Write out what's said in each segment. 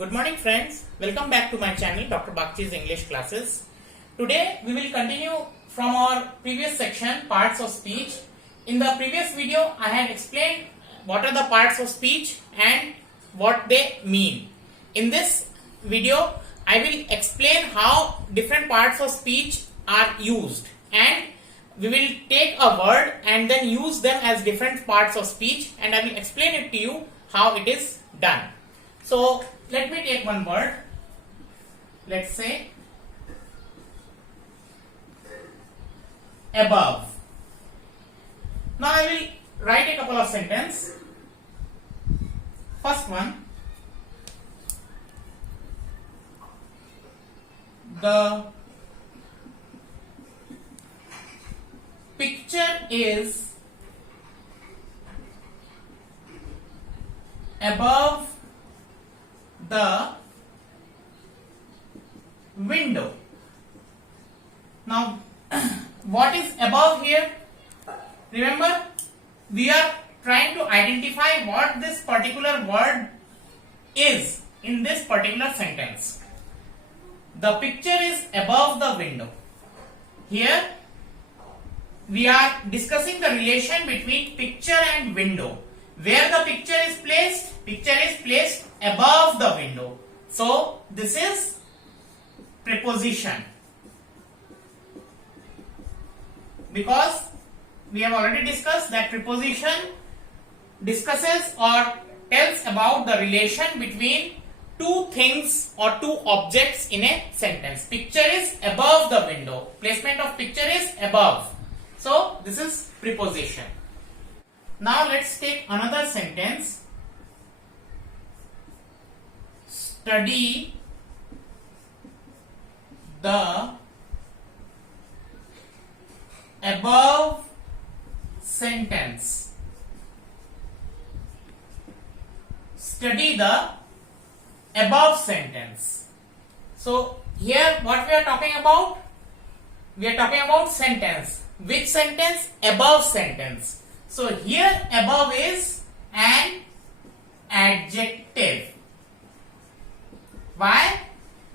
Good morning friends, welcome back to my channel Dr. Bakchi's English classes. Today we will continue from our previous section, parts of speech. In the previous video I had explained what are the parts of speech and what they mean. In this video I will explain how different parts of speech are used, and we will take a word and then use them as different parts of speech, and I will explain it to you how it is done. So let me take one word. Let's say above. Now I will write a couple of sentences. First one, the picture is above the window. Now what is above here? Remember, we are trying to identify what this particular word is in this particular sentence. The picture is above the window. Here we are discussing the relation between picture and window. Where the picture is placed above the window. So this is preposition, because we have already discussed that preposition discusses or tells about the relation between two things or two objects in a sentence. Picture is above the window. Placement of picture is above. So this is preposition. Now let's take another sentence. Study the above sentence. Study the above sentence. So here what we are talking about? We are talking about sentence. Which sentence? Above sentence. So here above is an adjective. Why?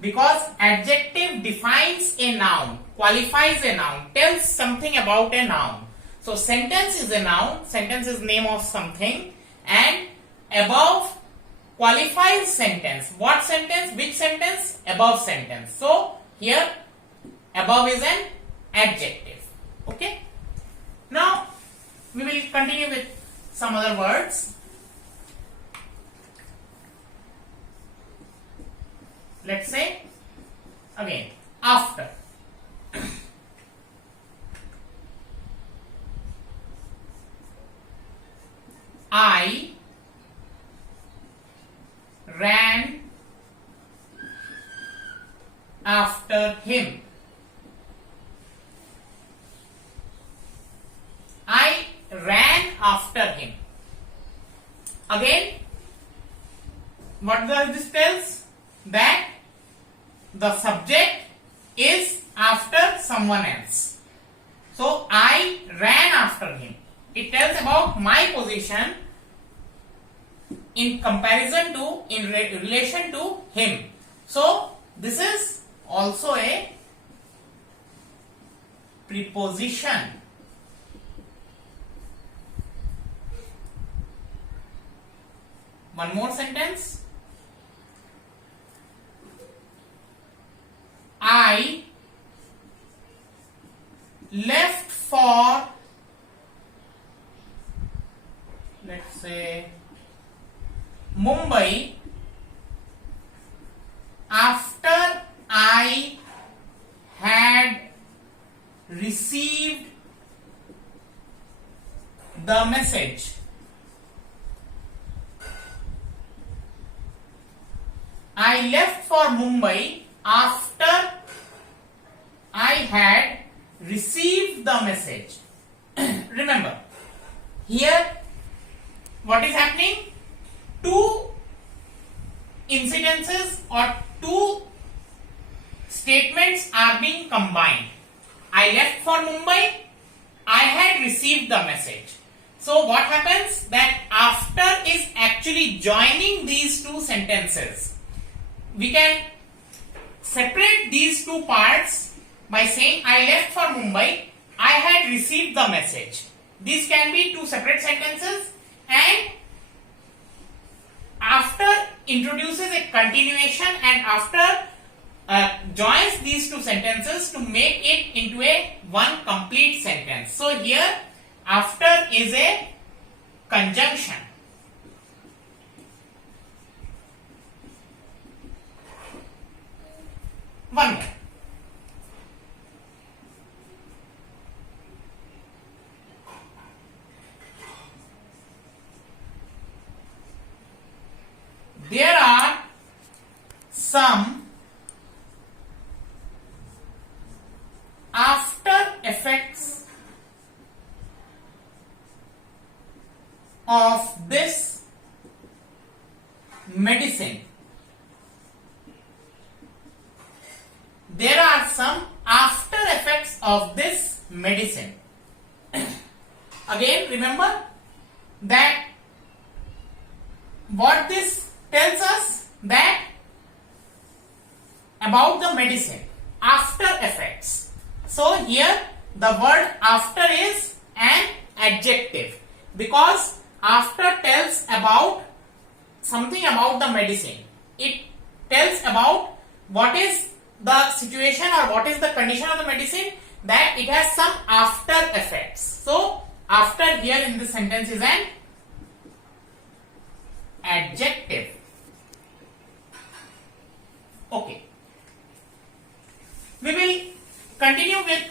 Because adjective defines a noun, qualifies a noun, tells something about a noun. So sentence is a noun, sentence is name of something, and above qualifies sentence. What sentence? Which sentence? Above sentence. So here above is an adjective. Okay. Now we will continue with some other words. Let's say again after. I ran after him. I ran after him. Again, what does this tells? That the subject is after someone else. So I ran after him. It tells about my position in comparison to, in relation to him. So this is also a preposition. One more sentence. I left for, let's say, Mumbai after I had received the message. I left for Mumbai after I had received the message. Remember, here what is happening? Two incidences or two statements are being combined. I left for Mumbai, I had received the message. So what happens that after is actually joining these two sentences. we can separate these two parts by saying I left for Mumbai, I had received the message. These can be two separate sentences, and after introduces a continuation and after joins these two sentences to make it into a one complete sentence. So here after is a conjunction. One more. There are some after effects of this medicine. There are some after effects of this medicine. Again, remember that what this tells us, that about the medicine, after effects. So here the word after is an adjective, because after tells about something about the medicine. It tells about what is the situation or what is the condition of the medicine, that it has some after effects. So after here in this sentence is an adjective. Okay. We will continue with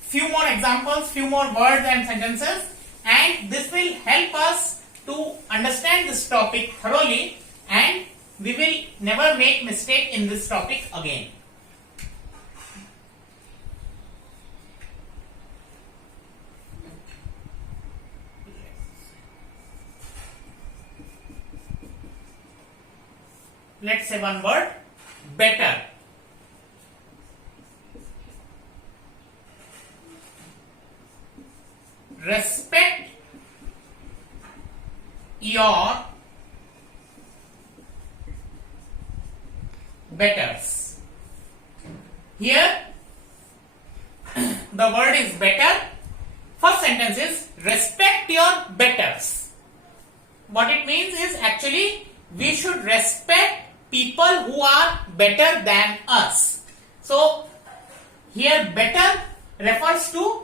few more examples, few more words and sentences, and this will help us to understand this topic thoroughly, and we will never make mistake in this topic again. Let's say one word, better. Respect your betters. Here the word is better. First sentence is respect your betters. What it means is actually we should respect people who are better than us. So here better refers to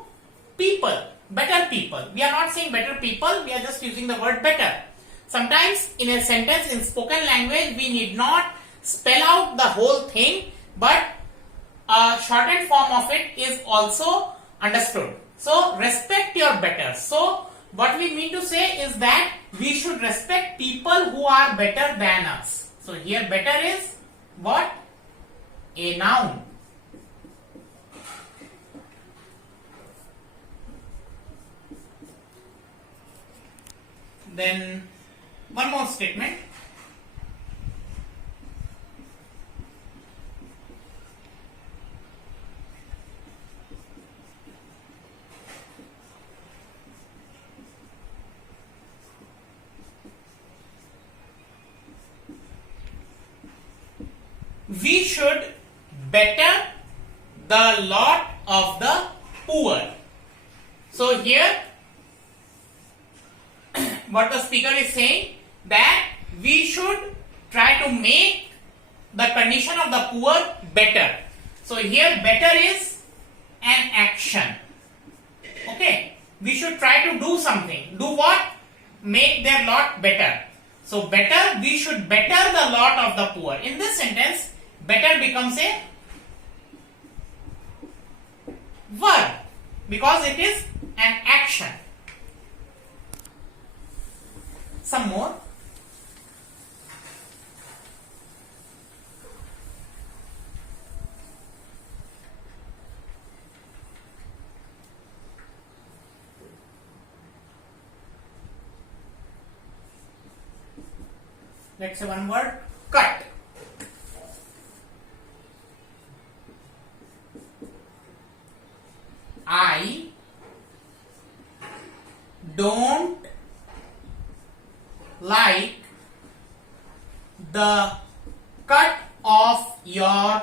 people, better people. We are not saying better people, we are just using the word better. Sometimes in a sentence in spoken language we need not spell out the whole thing, but a shortened form of it is also understood. So respect your betters. So what we mean to say is that we should respect people who are better than us. So here better is what? A noun. Then one more statement. We should better the lot of the poor. So here what the speaker is saying, that we should try to make the condition of the poor better. So here better is an action. Okay, we should try to do something. Do what? Make their lot better. So better, we should better the lot of the poor. In this sentence, better becomes a verb because it is an action. Some more. Let's say one word, cut. I don't like the cut of your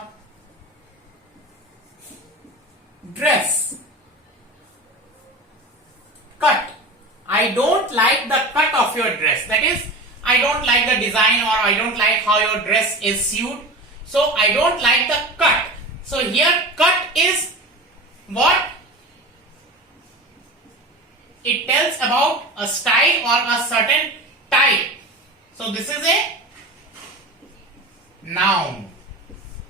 dress. Cut. I don't like the cut of your dress. That is, I don't like the design, or I don't like how your dress is sewed. So I don't like the cut. So here cut is what? It tells about a style or a certain type. So this is a noun.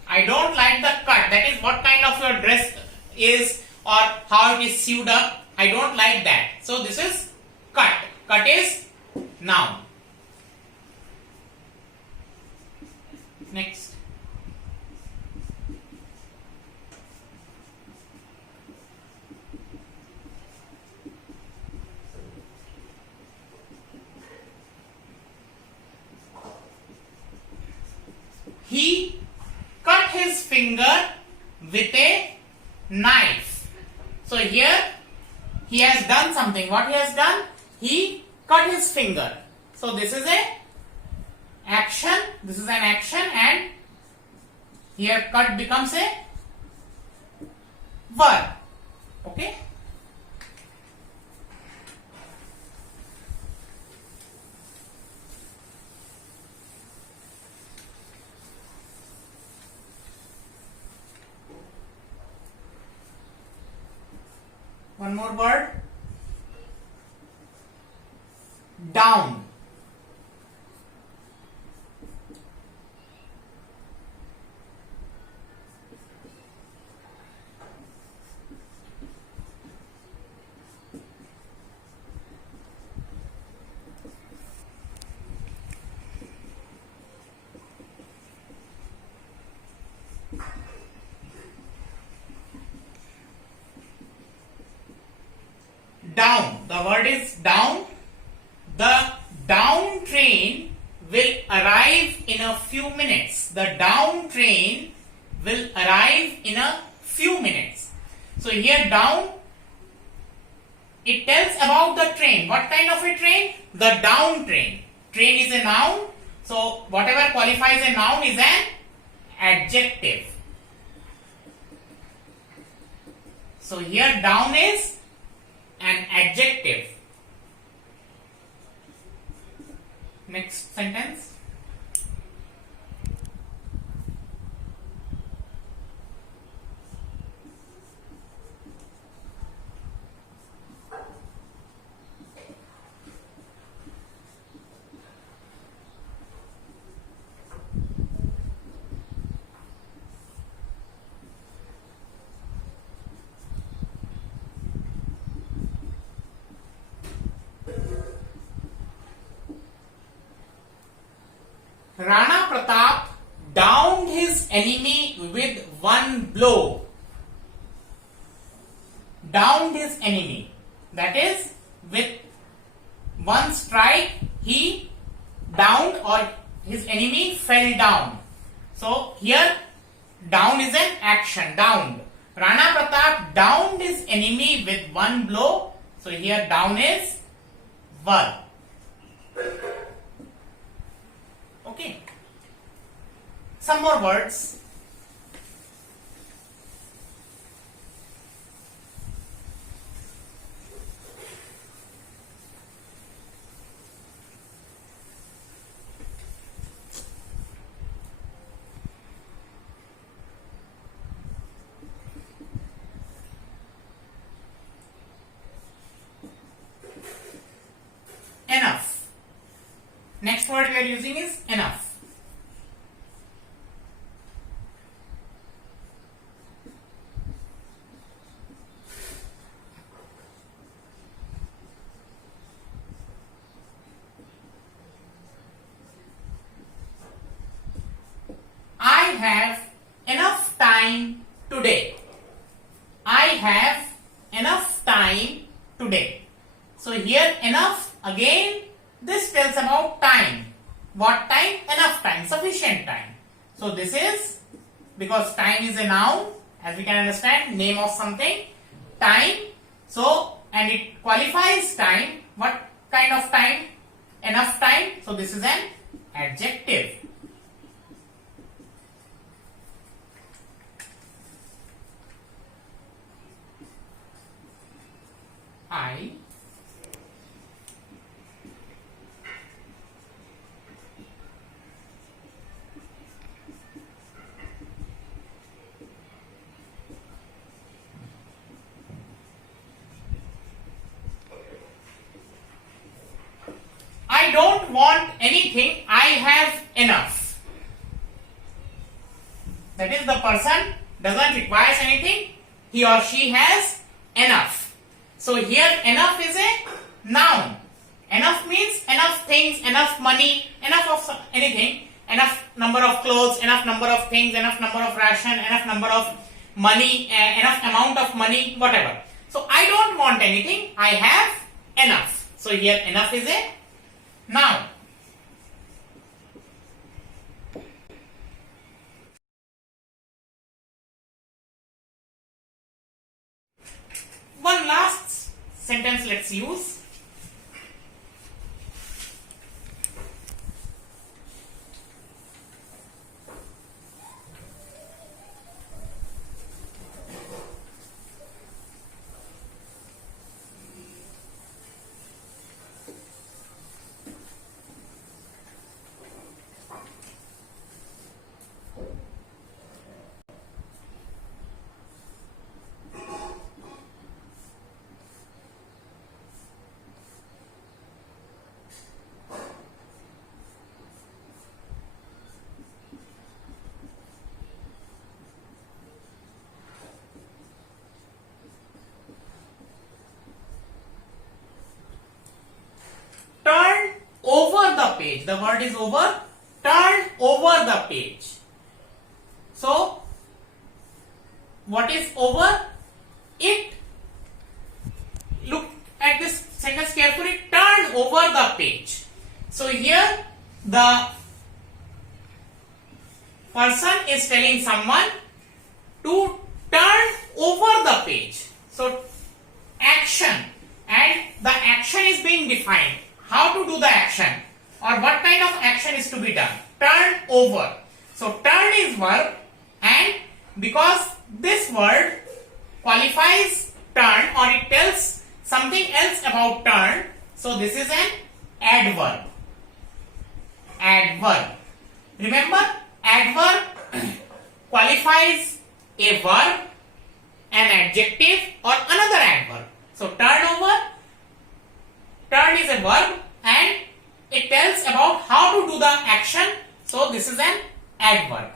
I don't like the cut. That is what kind of your dress is or how it is sewed up. I don't like that. So this is cut. Cut is noun. Next. He cut his finger with a knife. So here he has done something. What he has done? He cut his finger. So this is a action. This is an action, and here cut becomes a verb. Okay. One more word. Down. Down. The word is down. The down train will arrive in a few minutes. The down train will arrive in a few minutes. So here down, it tells about the train. What kind of a train? The down train. Train is a noun. So whatever qualifies a noun is an adjective. So here down is an adjective. Next sentence. Rana Pratap downed his enemy with one blow. Downed his enemy. That is, with one strike, he downed, or his enemy fell down. So here, down is an action. Downed. Rana Pratap downed his enemy with one blow. So here, down is verb. Okay. Some more words. Enough. Next word we are using is enough. I have enough time today. I have enough time today. So here enough, again this tells about time. What time? Enough time, sufficient time. So this is, because time is a noun, as we can understand, name of something, time. So, and it qualifies time. What kind of time? Enough time. So this is an adjective. I don't want anything, I have enough. That is, the person doesn't require anything, he or she has enough. So here enough is a noun. Enough means enough things, enough money, enough of anything, enough number of clothes, enough number of things, enough number of ration, enough number of money, enough amount of money, whatever. So I don't want anything, I have enough. So here enough is a noun. One last sentence let's use. Turn over the page. The word is over. Turn over the page. So, what is over? It, look at this sentence carefully, turn over the page. So here the person is telling someone to turn over the page. So action, and the action is being defined. How to do the action, or what kind of action is to be done? Turn over. So turn is verb, and because this word qualifies turn, or it tells something else about turn, so this is an adverb. Adverb. Remember, adverb qualifies a verb, an adjective, or another adverb. So turn over, turn is a verb and it tells about how to do the action. So this is an adverb.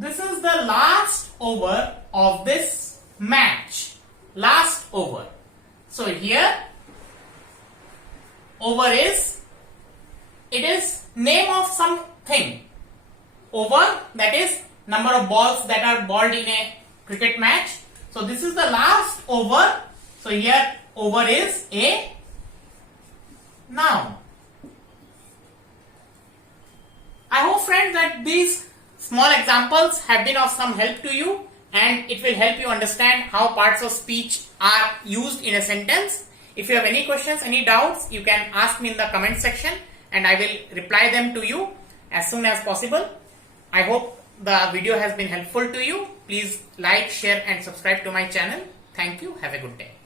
This is the last over of this match. Last over. So here over is, it is name of something. Over, that is number of balls that are bowled in a cricket match. So this is the last over. So here over is a noun. I hope friends that these small examples have been of some help to you, and it will help you understand how parts of speech are used in a sentence. If you have any questions, any doubts, you can ask me in the comment section and I will reply them to you as soon as possible. I hope the video has been helpful to you. Please like, share and subscribe to my channel. Thank you. Have a good day.